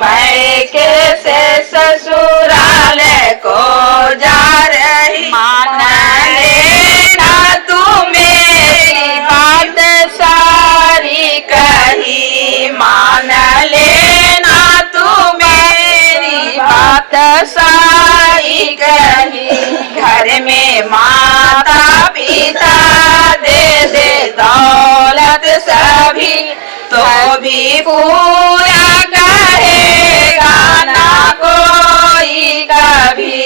मैके से ससुराल को जा रही। मान लेना तू मेरी बात सारी कही, मान लेना तू मेरी बात सारी कही। घर में माता पिता दे दे दौलत सभी, तो भी पूरा कहेगा ना कोई कभी,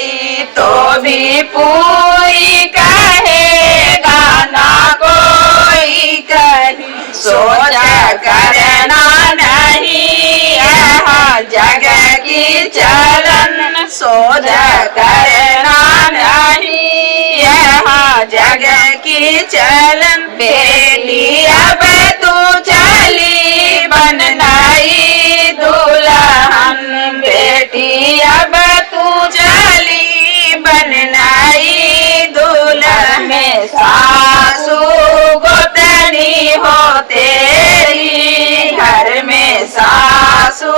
तो भी पूरी कहेगा ना कोई कभी। सोच करना नहीं यह जग की चलन, सोच करना नहीं यह जग की चलन। बेटी अब तू चली बन नई दुल्हन, बेटी अब तू चली बन नई दुल्हन। में सासू गोतनी हो तेरी, घर में सासू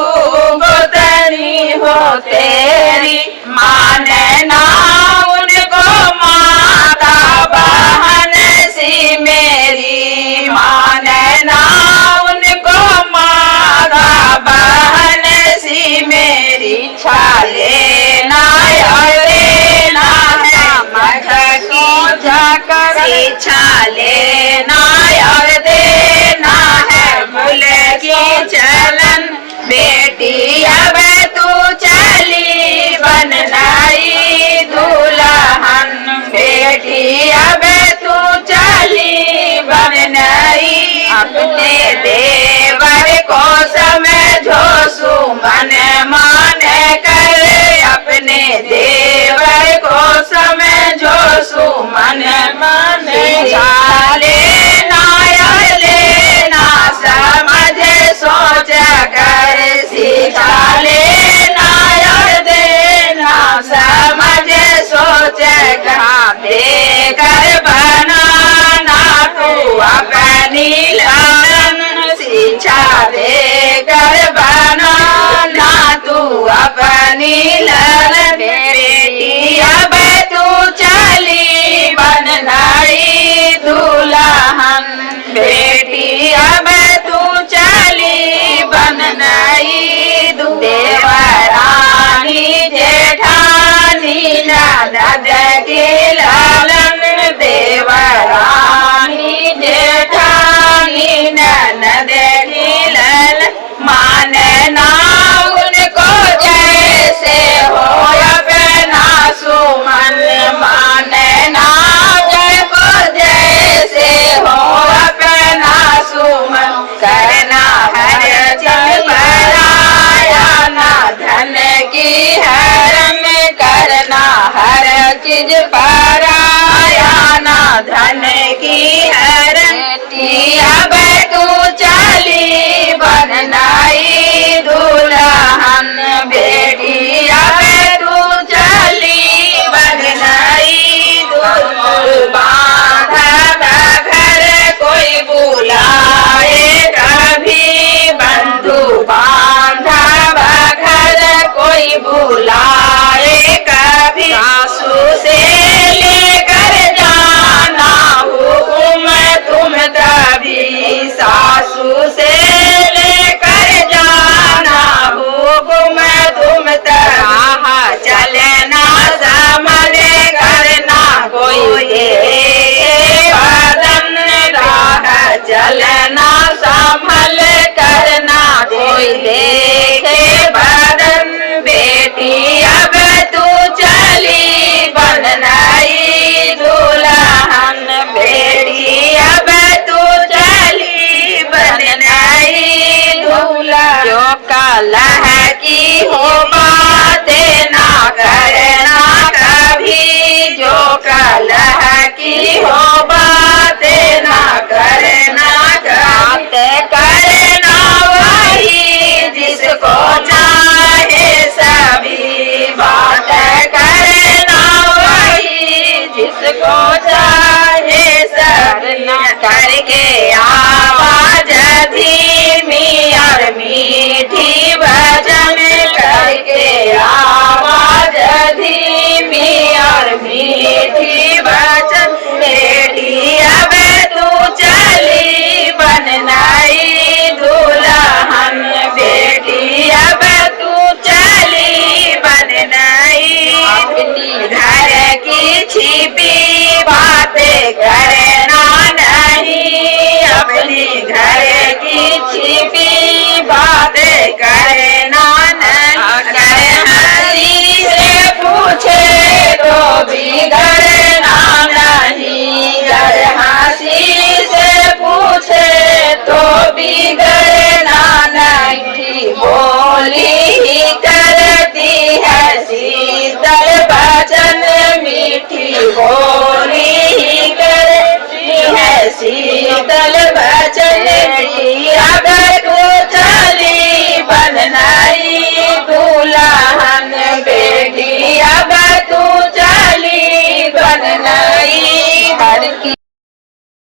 गोतनी हो तेरी। मानना उनको माता बहन सी मेरी, मानना उनको माता बहन सी मेरी। इच्छा लेना और देना है मठ की जाकर, इच्छा लेना और देना है मूल की चलन। बेटी अब तू चली बन नई दुल्हन, बेटी अब तू चली बन नई। अपने देवर को समझो सुमन मान कर, अपने देवर को समझो सुमन मान। लेना या लेना समझ सोच कर, सीखा लेना या देना समझ सोच कर। देकर बनाना तू अपनी लगन, शिक्षा देकर बनाना तू अपनी लगन। बेटी अब तू चली बन नई दुल्हन, बेटी अब तू चली बन नई दुल्हन। देवरानी जेठानी ननद की लालन, देवरानी जेठानी ननद की लालन। मानना उनको जैसे हो अपना सुमन, मानना उनको जैसे हो अपना सुमन। करना हर चीज पराया ना धन की हरम, करना हर चीज पराया ना धन की हरम। बेटी अब तू चली बन नई दुल्हन, बेटी अब तू चली बन नई दुल्हन। बांधा घर कोई बुलाए कभी, बंधु बांधा घर कोई बुलाए कभी। सासू से लेकर जाना हुकुम तुम तभी, सासू से लेकर जाना हुकुम तुम तभी। चलना संभल करना कोई बदन, राह चलना संभल करना कोई देखे बदन। बेटी अब तू चली बन नई दुल्हन, बेटी अब तू चली बन नई दुल्हन। जो कलह की हो बातें ना करना कभी, जो कलह की हो बातें ना करना कभी। करना वही जिसको चाहे सभी, बात करना वही जिसको चाहे सभी। करके आवाज धीमी और मीठी भजन, शीतल बचन की अब